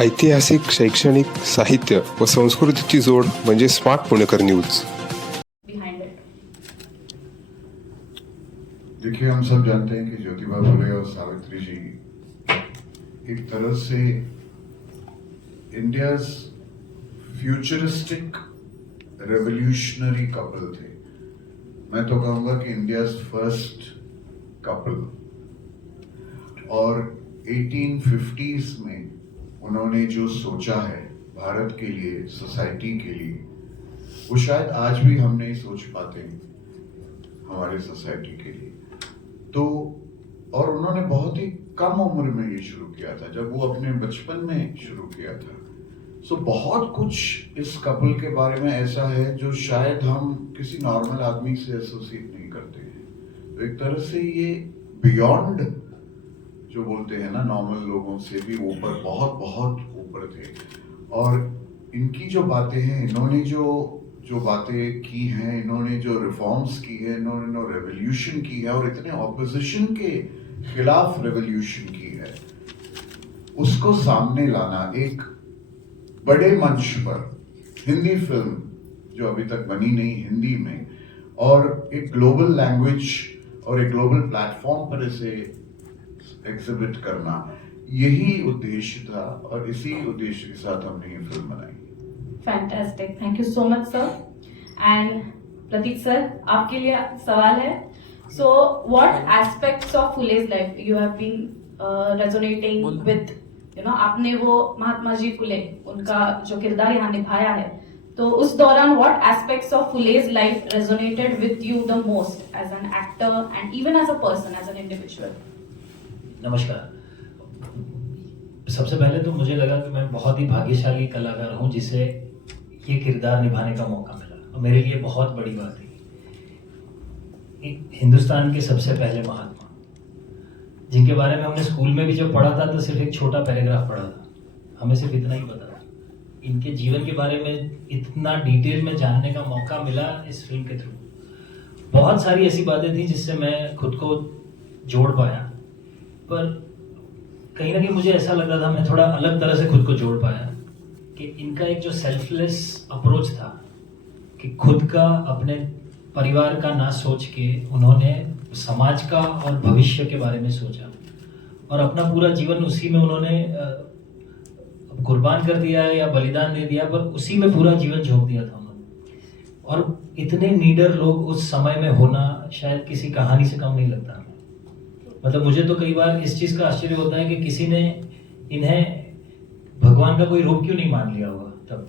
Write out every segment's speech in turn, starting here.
ऐतिहासिक, शैक्षणिक, साहित्य व संस्कृतीची जोड म्हणजे स्मार्ट पुणेकर न्यूज. देखिए, हम सब जानते हैं कि ज्योतिबा फुले और सावित्री जी एक तरह से इंडियाज फ्यूचरिस्टिक रेवोल्यूशनरी कपल थे. मैं तो कहूंगा कि इंडियाज फर्स्ट कपल. और 1850s में उन्होंने जो सोचा है भारत के लिए, सोसाइटी के लिए, वो शायद आज भी हम नहीं सोच पाते हमारे सोसाइटी के लिए. तो और उन्होंने बहुत ही कम उम्र में ये शुरू किया था, जब वो अपने बचपन में शुरू किया था. सो बहुत कुछ इस कपल के बारे में ऐसा है जो शायद हम किसी नॉर्मल आदमी से एसोसिएट नहीं करते हैं. तो एक तरह से ये बियॉन्ड जो बोलते हैं ना, नॉर्मल लोगों से भी ऊपर, बहुत बहुत ऊपर थे. और इनकी जो बातें हैं, इन्होंने जो बातें की हैं, इन्होंने जो रिफॉर्म्स की है, इन्होंने रेवोल्यूशन की है और इतने ऑपोजिशन के खिलाफ रेवोल्यूशन की है, उसको सामने लाना एक बड़े मंच पर, हिंदी फिल्म जो अभी तक बनी नहीं हिंदी में, और एक ग्लोबल लैंग्वेज और एक ग्लोबल प्लेटफॉर्म पर इसे एग्जिबिट करना, यही उद्देश्य था. और इसी उद्देश्य के साथ हमने ये फिल्म बनाई. Fantastic, thank you so much sir. And Prateek sir, आपके लिए सवाल है. So what aspects of Phule's life you have been resonating with, आपने वो महात्मा जी फुले, उनका जो किरदार यहाँ निभाया है, तो उस दौरान what aspects of Phule's life resonated with you the most as an actor and even as a person, as an individual? नमस्कार. सबसे पहले तो मुझे लगा कि मैं बहुत ही भाग्यशाली कलाकार हूं जिसे ये किरदार निभाने का मौका मिला, और मेरे लिए बहुत बड़ी बात है. हिंदुस्तान के सबसे पहले महात्मा, जिनके बारे में हमने स्कूल में भी जब पढ़ा था तो सिर्फ एक छोटा पैराग्राफ पढ़ा था, हमें सिर्फ इतना ही पता था. इनके जीवन के बारे में इतना डिटेल में जानने का मौका मिला इस फिल्म के थ्रू. बहुत सारी ऐसी बातें थी जिससे मैं खुद को जोड़ पाया, पर कहीं ना कहीं मुझे ऐसा लग रहा था मैं थोड़ा अलग तरह से खुद को जोड़ पाया कि इनका एक जो सेल्फलेस अप्रोच था, कि खुद का, अपने परिवार का ना सोच के उन्होंने समाज का और भविष्य के बारे में सोचा, और अपना पूरा जीवन उसी में उन्होंने कुर्बान कर दिया है या बलिदान दे दिया, पर उसी में पूरा जीवन झोंक दिया था उन्होंने. और इतने नीडर लोग उस समय में होना शायद किसी कहानी से कम नहीं लगता. मतलब मुझे तो कई बार इस चीज का आश्चर्य होता है कि किसी ने इन्हें भगवान का कोई रूप क्यों नहीं मान लिया होगा तब.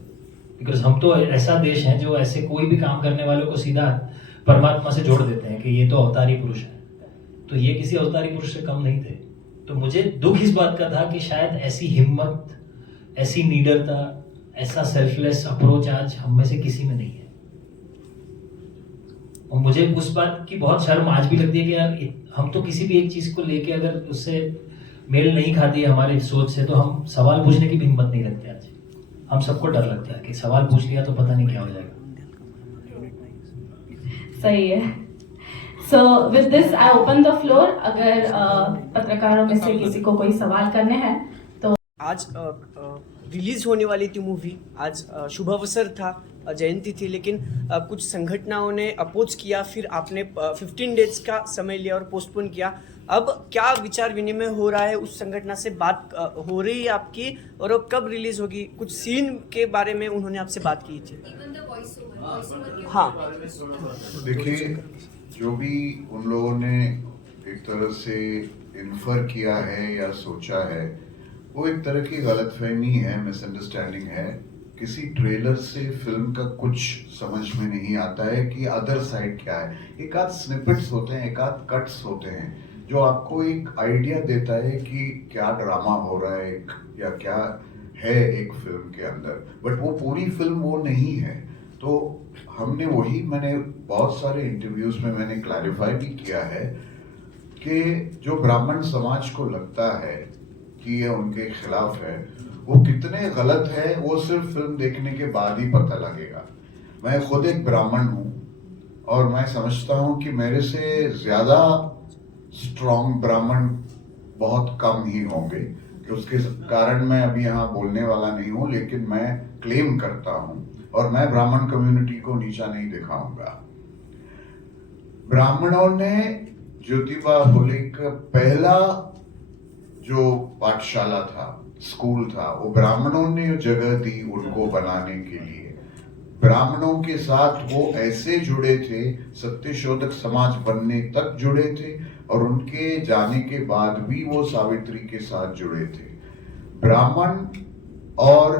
बिकॉज हम तो ऐसा देश है जो ऐसे कोई भी काम करने वालों को सीधा परमात्मा से जोड़ देते हैं कि ये तो अवतारी पुरुष है. तो ये किसी अवतारी पुरुष से कम नहीं थे. तो मुझे दुख इस बात का था कि शायद ऐसी हिम्मत, ऐसी नीडरता, ऐसा सेल्फलेस अप्रोच आज हम में से किसी में नहीं है. और मुझे उस बात की बहुत शर्म आज भी लगती है कि यार हम तो किसी भी एक चीज को लेके अगर उससे मेल नहीं खाती है हमारी सोच से, तो हम सवाल पूछने की भी हिम्मत नहीं रखते. आज हम सबको डर लगता है कि सवाल पूछ लिया तो पता नहीं क्या हो जाएगा. सही है. So with this I open the floor. अगर पत्रकारों में से किसी को कोई सवाल करने हैं तो. आज रिलीज होने वाली थी मूवी, आज शुभ अवसर था, जयंती थी, लेकिन कुछ संगठनों ने अपोज किया, फिर आपने 15 डेज का समय लिया और पोस्टपोन किया. अब क्या विचार विनिमय हो रहा है, उस संगठन से बात हो रही है आपकी, और अब कब रिलीज होगी? कुछ सीन के बारे में उन्होंने आपसे बात की थी. हाँ, देखिए, जो भी उन लोगों ने एक तरह से इन्फर किया है या सोचा है, वो एक तरह की गलतफहमी है, मिसअंडरस्टैंडिंग है. किसी ट्रेलर से फिल्म का कुछ समझ में नहीं आता है कि अदर साइड क्या है. एक आध स्निपेट्स होते हैं, एक आध कट्स होते हैं जो आपको एक आइडिया देता है कि क्या ड्रामा हो रहा है या क्या है एक फिल्म के अंदर, बट वो पूरी फिल्म वो नहीं है. तो हमने वही, मैंने बहुत सारे इंटरव्यूज में मैंने क्लैरिफाई भी किया है कि जो ब्राह्मण समाज को लगता है कि ये उनके खिलाफ है, वो कितने गलत है वो सिर्फ फिल्म देखने के बाद ही पता लगेगा. मैं खुद एक ब्राह्मण हूँ और मैं समझता हूँ कि मेरे से ज्यादा स्ट्रॉन्ग ब्राह्मण बहुत कम ही होंगे, उसके कारण मैं अभी यहाँ बोलने वाला नहीं हूँ, लेकिन मैं क्लेम करता हूँ और मैं ब्राह्मण कम्युनिटी को नीचा नहीं दिखाऊंगा। ब्राह्मणों ने ज्योतिबा फुले का पहला जो पाठशाला था, स्कूल था, वो ब्राह्मणों ने जगह दी उनको बनाने के लिए। ब्राह्मणों के साथ वो ऐसे जुड़े थे, सत्यशोधक समाज बनने तक जुड़े थे और उनके जाने के बाद भी वो सावित्री के साथ जुड़े थे। ब्राह्मण और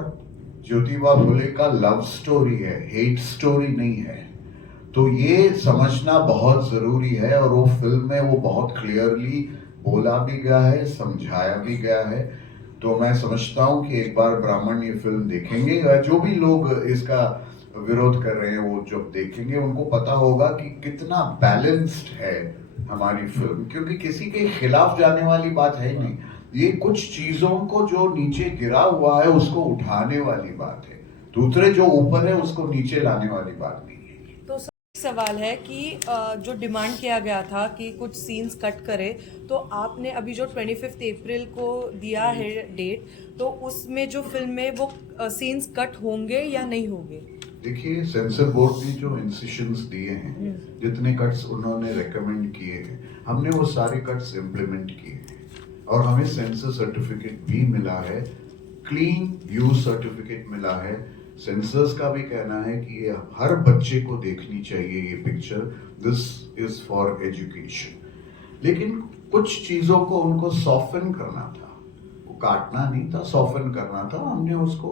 ज्योतिबा फुले का लव स्टोरी है, हेट स्टोरी नहीं है। तो ये समझना बहुत जरूरी है और वो फिल्म में वो बहुत क्लियरली बोला भी गया है, समझाया भी गया है। तो मैं समझता हूँ कि एक बार ब्राह्मण ये फिल्म देखेंगे, जो भी लोग इसका विरोध कर रहे हैं वो जब देखेंगे उनको पता होगा कि कितना बैलेंस्ड है हमारी फिल्म, क्योंकि किसी के खिलाफ जाने वाली बात है ही नहीं। ये कुछ चीजों को जो नीचे गिरा हुआ है उसको उठाने वाली बात है, दूसरे जो ऊपर है उसको नीचे लाने वाली बात नहीं है। तो सवाल है कि जो डिमांड किया गया था कि कुछ सीन्स कट करे, तो आपने अभी जो 25 अप्रैल को दिया है डेट, तो उसमें जो फिल्म में वो सीन्स कट होंगे या नहीं होंगे? देखिए, सेंसर बोर्ड ने जो इंसिशंस दिए हैं, जितने कट्स उन्होंने रेकमेंड किए हैं, हमने वो सारे कट्स इम्प्लीमेंट किए हैं और हमें सेंसर सर्टिफिकेट भी मिला है, क्लीन यूज सर्टिफिकेट मिला है। सेंसर्स का भी कहना है कि ये हर बच्चे को देखनी चाहिए ये picture, this is for education. लेकिन कुछ चीजों को उनको सॉफ्टन करना था, वो काटना नहीं था, सॉफ्टन करना था। हमने उसको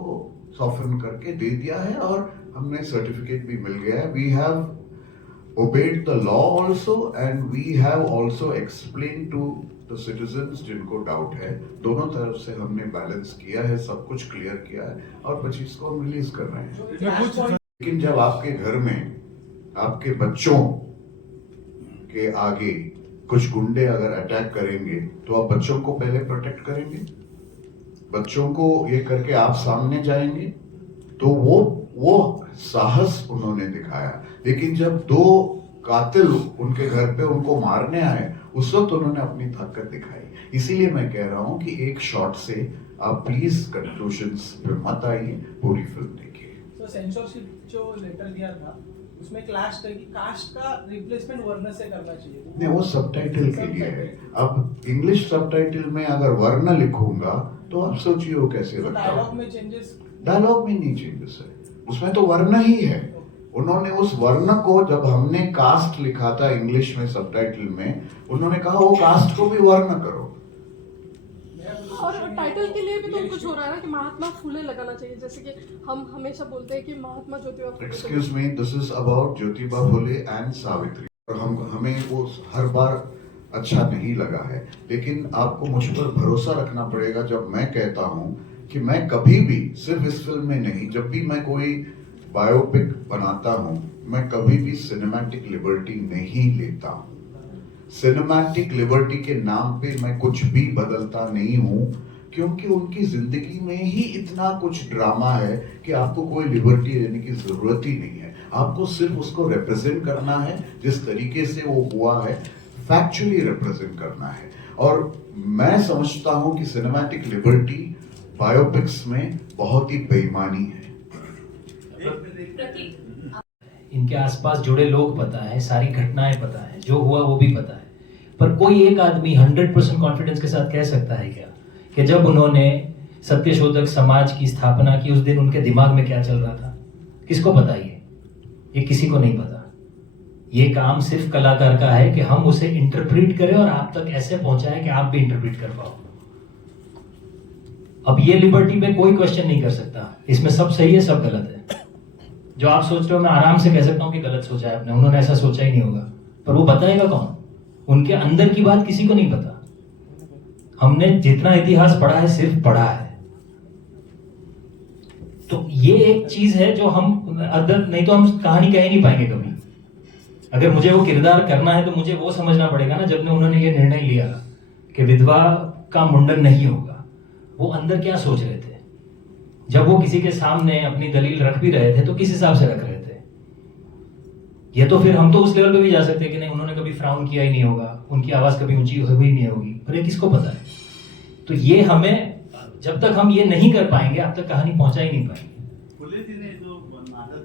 सॉफ्टन करके दे दिया है और हमें सर्टिफिकेट भी मिल गया है। We have obeyed the law also and we have also explain to the citizens जिनको डाउट है। दोनों तरफ से हमने बैलेंस किया है, सब कुछ क्लियर किया है और 25 को हम रिलीज कर रहे हैं। लेकिन जब आपके घर में आपके बच्चों के आगे कुछ गुंडे अगर अटैक करेंगे तो आप बच्चों को पहले प्रोटेक्ट करेंगे, बच्चों को ये करके आप सामने जाएंगे, तो वो साहस उन्होंने दिखाया। लेकिन जब दो कातिल उनके घर पे उनको मारने आए, उस वक्त उन्होंने अपनी ताकत दिखाई। इसीलिए मैं कह रहा हूं कि एक शॉट से आप प्लीज कंक्लूजन्स पे मत आइए, पूरी फिल्म देखिए। तो सेंसरशिप जो लेटर दिया था उसमें क्लास की कास्ट का रिप्लेसमेंट वर्ण से करना चाहिए। नहीं, वो सबटाइटल के लिए है। अब इंग्लिश सबटाइटल में अगर वर्ण लिखूंगा तो आप सोचिए वो कैसे लगता है। डायलॉग में चेंजेस, डायलॉग में नहीं चेंजेस है, उसमें तो वर्ण ही है। उन्होंने उस वर्ण को, जब हमने कास्ट लिखा था इंग्लिश में सबटाइटल में, उन्होंने कहा वो कास्ट को भी वर्ण करो। और टाइटल के लिए भी तो कुछ हो रहा है ना कि महात्मा फुले लगाना चाहिए, जैसे कि हम हमेशा बोलते हैं कि Mahatma Jyotiba Phule. Excuse me, this is about Jyotiba Phule and Savitri. और हमें वो हर बार अच्छा नहीं लगा है, लेकिन आपको मुझ पर भरोसा रखना पड़ेगा जब मैं कहता हूं कि मैं कभी भी, सिर्फ इस फिल्म में नहीं, जब भी मैं कोई बायोपिक बनाता हूं, मैं कभी भी सिनेमैटिक लिबर्टी नहीं लेता हूं। सिनेमैटिक लिबर्टी के नाम पे मैं कुछ भी बदलता नहीं हूं, क्योंकि उनकी जिंदगी में ही इतना कुछ ड्रामा है कि आपको कोई लिबर्टी लेने की जरूरत ही नहीं है। आपको सिर्फ उसको रिप्रेजेंट करना है, जिस तरीके से वो हुआ है फैक्चुअली रिप्रेजेंट करना है। और मैं समझता हूं कि सिनेमैटिक लिबर्टी बायोपिक्स में बहुत ही बेईमानी है। इनके आसपास जुड़े लोग पता है, सारी घटनाएं पता है, जो हुआ वो भी पता है, पर कोई एक आदमी 100% कॉन्फिडेंस के साथ कह सकता है क्या कि जब उन्होंने सत्यशोधक समाज की स्थापना की उस दिन उनके दिमाग में क्या चल रहा था? किसको पता? ये किसी को नहीं पता। ये काम सिर्फ कलाकार का है कि हम उसे इंटरप्रेट करें और आप तक ऐसे पहुंचाए कि आप भी इंटरप्रेट कर पाओ। अब ये लिबर्टी पे कोई क्वेश्चन नहीं कर सकता, इसमें सब सही है, सब गलत है। जो आप सोच रहे हो मैं आराम से कह सकता हूं कि गलत सोचा है आपने, उन्होंने ऐसा सोचा ही नहीं होगा, पर वो बताएगा कौन? उनके अंदर की बात किसी को नहीं पता। हमने जितना इतिहास पढ़ा है सिर्फ पढ़ा है। तो ये एक चीज है जो हम अदर, नहीं तो हम कहानी कह ही नहीं पाएंगे कभी। अगर मुझे वो किरदार करना है तो मुझे वो समझना पड़ेगा ना, जब उन्होंने ये निर्णय लिया कि विधवा का मुंडन नहीं होगा, वो अंदर क्या सोच रहे थे? जब वो किसी के सामने अपनी दलील रख भी रहे थे तो किस हिसाब से रख रहे थे? ये तो फिर हम तो उस लेवल पे भी जा सकते हैं कि नहीं, उन्होंने कभी फ्राउन किया ही नहीं होगा, उनकी आवाज कभी ऊंची हुई नहीं होगी, पर ये किसको पता है? तो ये हमें जब तक हम ये नहीं कर पाएंगे अब तक कहानी पहुंचा ही नहीं पाएंगे। फुले जी ने जो नाटक